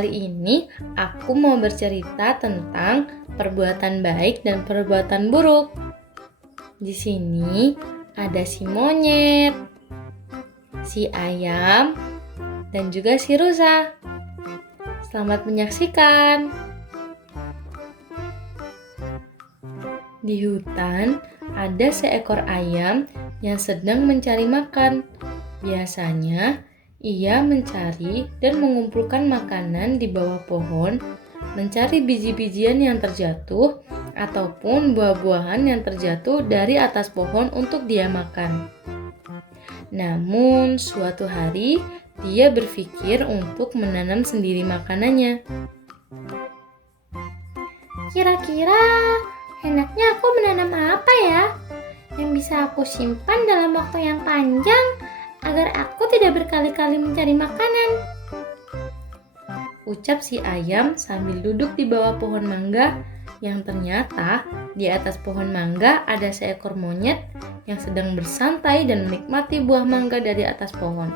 Kali ini aku mau bercerita tentang perbuatan baik dan perbuatan buruk. Di sini ada si monyet, si ayam, dan juga si rusa. Selamat menyaksikan. Di hutan ada seekor ayam yang sedang mencari makan. Biasanya ia mencari dan mengumpulkan makanan di bawah pohon, mencari biji-bijian yang terjatuh ataupun buah-buahan yang terjatuh dari atas pohon untuk dia makan. Namun suatu hari dia berpikir untuk menanam sendiri makanannya. Kira-kira enaknya aku menanam apa ya yang bisa aku simpan dalam waktu yang panjang agar aku tidak berkali-kali mencari makanan. Ucap si ayam sambil duduk di bawah pohon mangga yang ternyata di atas pohon mangga ada seekor monyet yang sedang bersantai dan menikmati buah mangga dari atas pohon.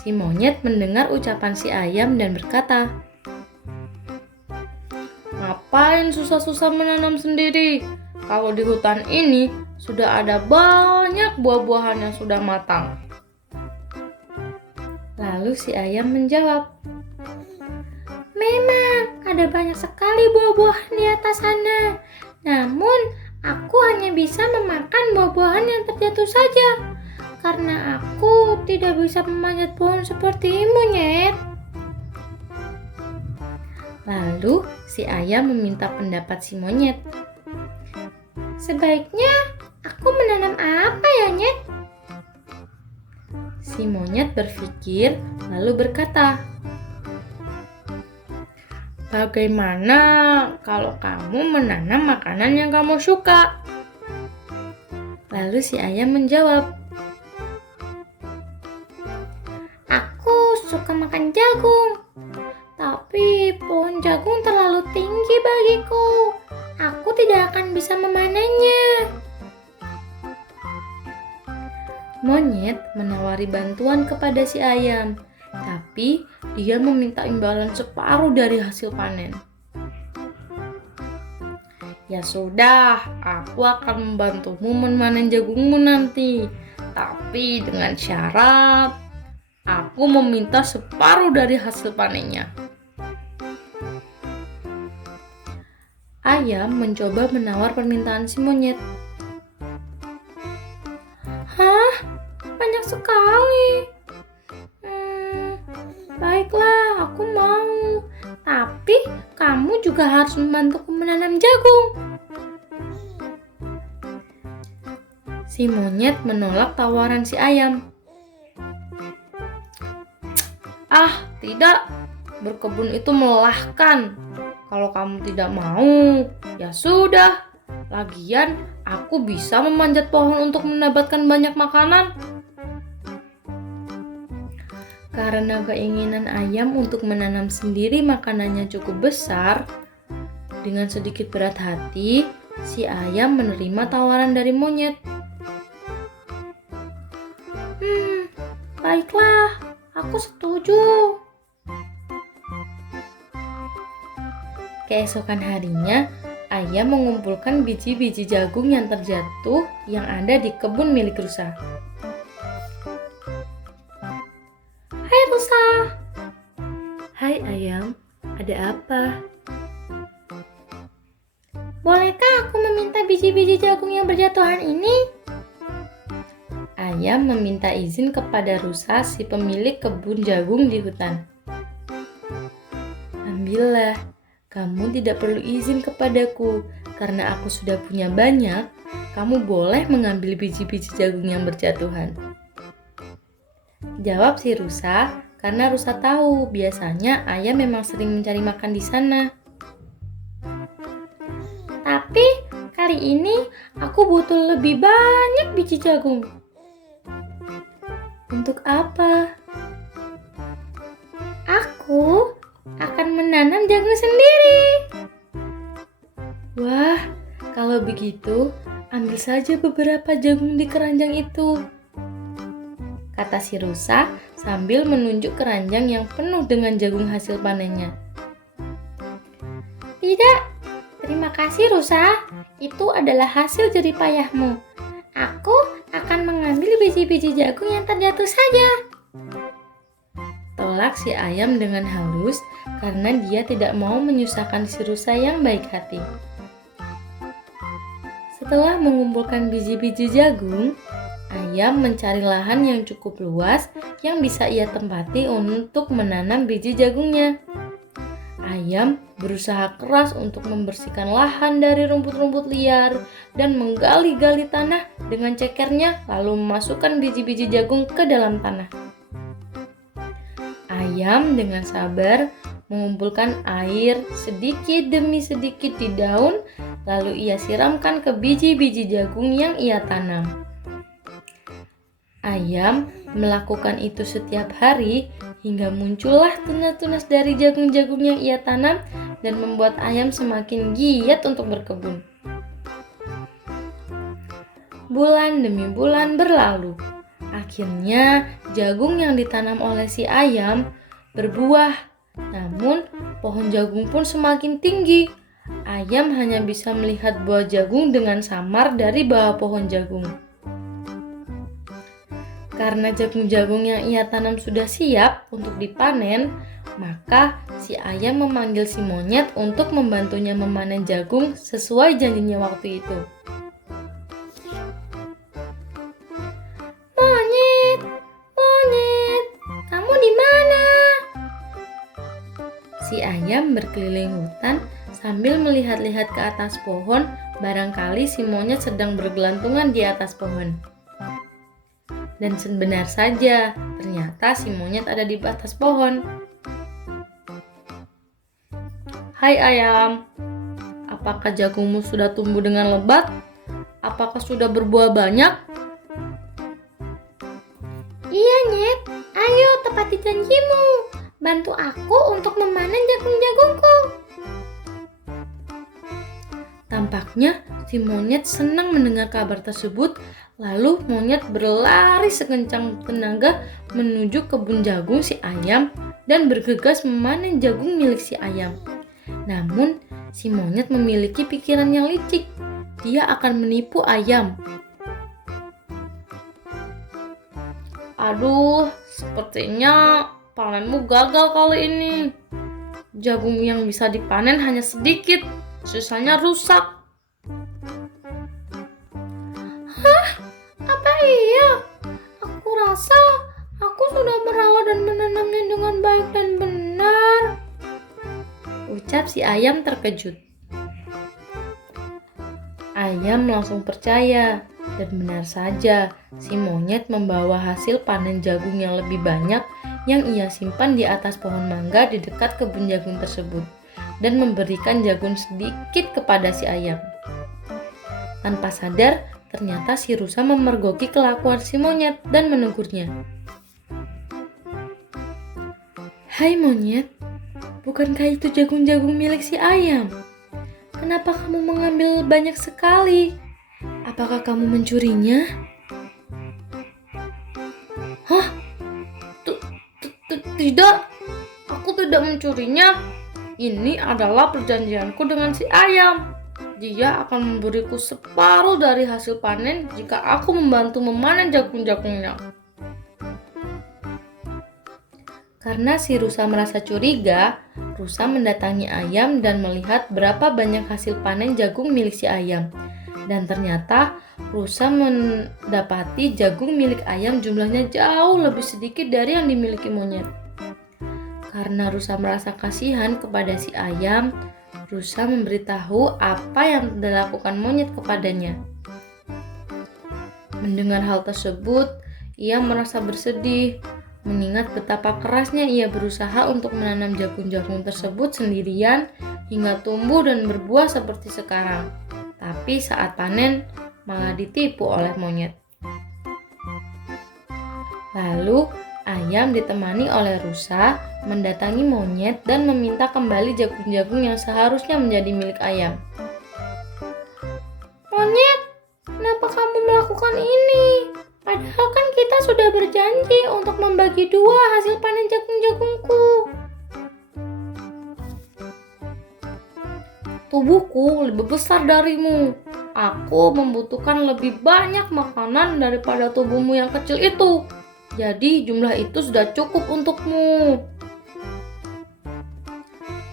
Si monyet mendengar ucapan si ayam dan berkata, "Ngapain susah-susah menanam sendiri? Kalau di hutan ini sudah ada banyak buah-buahan yang sudah matang." Lalu si ayam menjawab, Memang ada banyak sekali buah-buahan di atas sana. Namun aku hanya bisa memakan buah-buahan yang terjatuh saja. Karena aku tidak bisa memanjat pohon seperti monyet. Lalu si ayam meminta pendapat si monyet. Sebaiknya aku menanam apa ya, Nyet? Si monyet berpikir lalu berkata, "Bagaimana kalau kamu menanam makanan yang kamu suka?" Lalu si ayam menjawab, Aku suka makan jagung. Tapi pohon jagung terlalu tinggi bagiku. Aku tidak akan bisa memanennya. Monyet menawari bantuan kepada si ayam, tapi dia meminta imbalan separuh dari hasil panen. "Ya sudah, aku akan membantumu memanen jagungmu nanti, tapi dengan syarat aku meminta separuh dari hasil panennya." Ayam mencoba menawar permintaan si monyet. Hah? Banyak sekali. Baiklah, aku mau. Tapi kamu juga harus membantuku menanam jagung. Si monyet menolak tawaran si ayam. "Ah, tidak. Berkebun itu melelahkan. Kalau kamu tidak mau, ya sudah. Lagian, aku bisa memanjat pohon untuk mendapatkan banyak makanan." Karena keinginan ayam untuk menanam sendiri makanannya cukup besar, dengan sedikit berat hati, si ayam menerima tawaran dari monyet. Baiklah, aku setuju. Keesokan harinya, ayam mengumpulkan biji-biji jagung yang terjatuh yang ada di kebun milik rusa. Hai rusa, "Hai ayam, ada apa?" bolehkah aku meminta biji-biji jagung yang berjatuhan ini? Ayam meminta izin kepada rusa si pemilik kebun jagung di hutan. "Ambillah, kamu tidak perlu izin kepadaku, karena aku sudah punya banyak. Kamu boleh mengambil biji-biji jagung yang berjatuhan," jawab si rusa, karena rusa tahu biasanya ayam memang sering mencari makan di sana. Tapi kali ini aku butuh lebih banyak biji jagung. "Untuk apa?" Aku akan menanam jagung sendiri. "Wah, kalau begitu, ambil saja beberapa jagung di keranjang itu," kata si rusa sambil menunjuk keranjang yang penuh dengan jagung hasil panennya. Tidak, terima kasih rusa. Itu adalah hasil jerih payahmu. Aku akan mengambil biji-biji jagung yang terjatuh saja. Tolak si ayam dengan halus karena dia tidak mau menyusahkan si rusa yang baik hati. Setelah mengumpulkan biji-biji jagung, ayam mencari lahan yang cukup luas yang bisa ia tempati untuk menanam biji jagungnya. Ayam berusaha keras untuk membersihkan lahan dari rumput-rumput liar dan menggali-gali tanah dengan cekernya lalu memasukkan biji-biji jagung ke dalam tanah. Ayam dengan sabar mengumpulkan air sedikit demi sedikit di daun, lalu ia siramkan ke biji-biji jagung yang ia tanam. Ayam melakukan itu setiap hari hingga muncullah tunas-tunas dari jagung-jagung yang ia tanam dan membuat ayam semakin giat untuk berkebun. Bulan demi bulan berlalu. Akhirnya jagung yang ditanam oleh si ayam berbuah. Namun pohon jagung pun semakin tinggi. Ayam hanya bisa melihat buah jagung dengan samar dari bawah pohon jagung. Karena jagung-jagung yang ia tanam sudah siap untuk dipanen, maka si ayam memanggil si monyet untuk membantunya memanen jagung sesuai janjinya waktu itu. Monyet, monyet, kamu di mana? Si ayam berkeliling hutan sambil melihat-lihat ke atas pohon, barangkali si monyet sedang bergelantungan di atas pohon. Dan benar saja, ternyata si monyet ada di atas pohon. Hai ayam, apakah jagungmu sudah tumbuh dengan lebat? Apakah sudah berbuah banyak? Iya, Nyet. Ayo tepati janjimu. Bantu aku untuk memanen jagung-jagungku. Tampaknya si monyet senang mendengar kabar tersebut. Lalu monyet berlari sekencang tenaga menuju kebun jagung si ayam dan bergegas memanen jagung milik si ayam. Namun si monyet memiliki pikiran yang licik. Dia akan menipu ayam. Aduh, sepertinya panenmu gagal kali ini. Jagung yang bisa dipanen hanya sedikit, sisanya rusak. Apa iya? Aku rasa aku sudah merawat dan menanamnya dengan baik dan benar. Ucap si ayam terkejut. Ayam langsung percaya dan benar saja si monyet membawa hasil panen jagung yang lebih banyak yang ia simpan di atas pohon mangga di dekat kebun jagung tersebut dan memberikan jagung sedikit kepada si ayam. Tanpa sadar, ternyata si rusa memergoki kelakuan si monyet dan menegurnya. Hai monyet, bukankah itu jagung-jagung milik si ayam? Kenapa kamu mengambil banyak sekali? Apakah kamu mencurinya? Hah? Tidak, aku tidak mencurinya. Ini adalah perjanjianku dengan si ayam. Dia akan memberiku separuh dari hasil panen jika aku membantu memanen jagung-jagungnya. Karena si rusa merasa curiga, rusa mendatangi ayam dan melihat berapa banyak hasil panen jagung milik si ayam. Dan ternyata rusa mendapati jagung milik ayam jumlahnya jauh lebih sedikit dari yang dimiliki monyet. Karena rusa merasa kasihan kepada si ayam, rusa memberitahu apa yang dilakukan monyet kepadanya. Mendengar hal tersebut, ia merasa bersedih, mengingat betapa kerasnya ia berusaha untuk menanam jagung-jagung tersebut sendirian hingga tumbuh dan berbuah seperti sekarang. Tapi saat panen, malah ditipu oleh monyet. Lalu, ayam ditemani oleh rusa mendatangi monyet dan meminta kembali jagung-jagung yang seharusnya menjadi milik ayam. Monyet, kenapa kamu melakukan ini? Padahal kan kita kita sudah berjanji untuk membagi dua hasil panen jagung-jagungku. Tubuhku lebih besar darimu. Aku membutuhkan lebih banyak makanan daripada tubuhmu yang kecil itu. Jadi jumlah itu sudah cukup untukmu.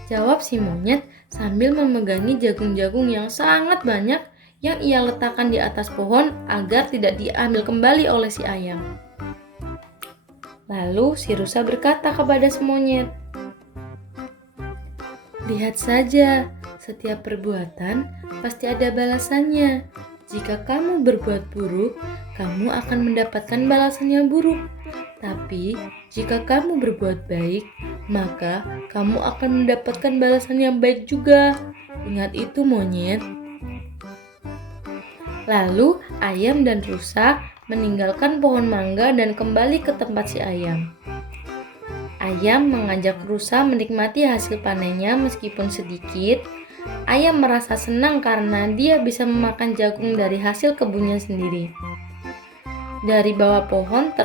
Jawab si monyet sambil memegangi jagung-jagung yang sangat banyak yang ia letakkan di atas pohon agar tidak diambil kembali oleh si ayam. Lalu si rusa berkata kepada si monyet, "Lihat saja, setiap perbuatan pasti ada balasannya. Jika kamu berbuat buruk, kamu akan mendapatkan balasan yang buruk. Tapi jika kamu berbuat baik, maka kamu akan mendapatkan balasan yang baik juga. Ingat itu, monyet." Lalu ayam dan rusa meninggalkan pohon mangga dan kembali ke tempat si ayam. Ayam mengajak rusa menikmati hasil panennya meskipun sedikit. Ayam merasa senang karena dia bisa memakan jagung dari hasil kebunnya sendiri. Dari bawah pohon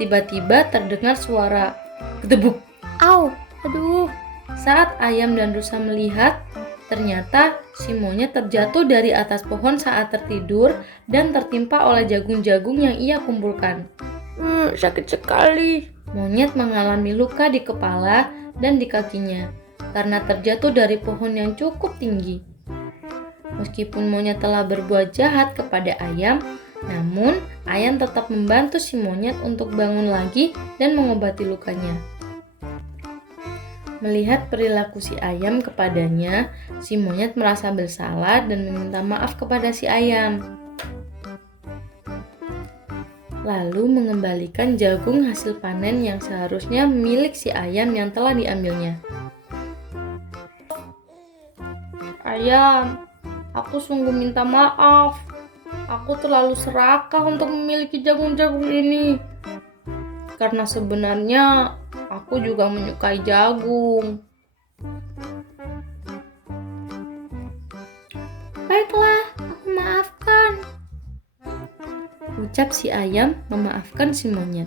tiba-tiba terdengar suara gedebuk. Au, aduh. Saat ayam dan rusa melihat, ternyata si monyet terjatuh dari atas pohon saat tertidur dan tertimpa oleh jagung-jagung yang ia kumpulkan. Sakit sekali. Monyet mengalami luka di kepala dan di kakinya karena terjatuh dari pohon yang cukup tinggi. Meskipun monyet telah berbuat jahat kepada ayam, namun ayam tetap membantu si monyet untuk bangun lagi dan mengobati lukanya. Melihat perilaku si ayam kepadanya, si monyet merasa bersalah dan meminta maaf kepada si ayam. Lalu mengembalikan jagung hasil panen yang seharusnya milik si ayam yang telah diambilnya. "Ayam, aku sungguh minta maaf. Aku terlalu serakah untuk memiliki jagung-jagung ini. Karena sebenarnya aku juga menyukai jagung." Baiklah, aku maafkan. Ucap si ayam memaafkan si monyet.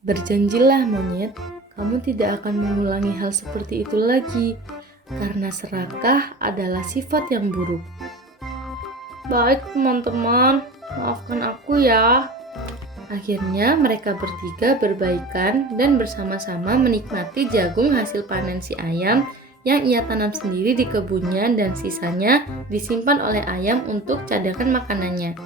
"Berjanjilah monyet, kamu tidak akan mengulangi hal seperti itu lagi, karena serakah adalah sifat yang buruk." "Baik teman-teman, maafkan aku ya." Akhirnya mereka bertiga berbaikan dan bersama-sama menikmati jagung hasil panen si ayam yang ia tanam sendiri di kebunnya dan sisanya disimpan oleh ayam untuk cadangan makanannya.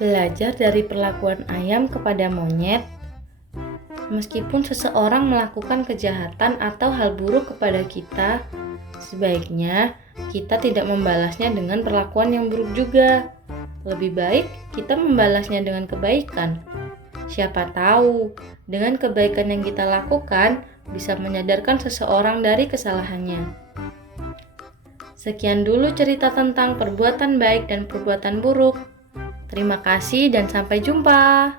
Belajar dari perlakuan ayam kepada monyet, meskipun seseorang melakukan kejahatan atau hal buruk kepada kita, sebaiknya kita tidak membalasnya dengan perlakuan yang buruk juga. Lebih baik kita membalasnya dengan kebaikan. Siapa tahu, dengan kebaikan yang kita lakukan bisa menyadarkan seseorang dari kesalahannya. Sekian dulu cerita tentang perbuatan baik dan perbuatan buruk. Terima kasih dan sampai jumpa.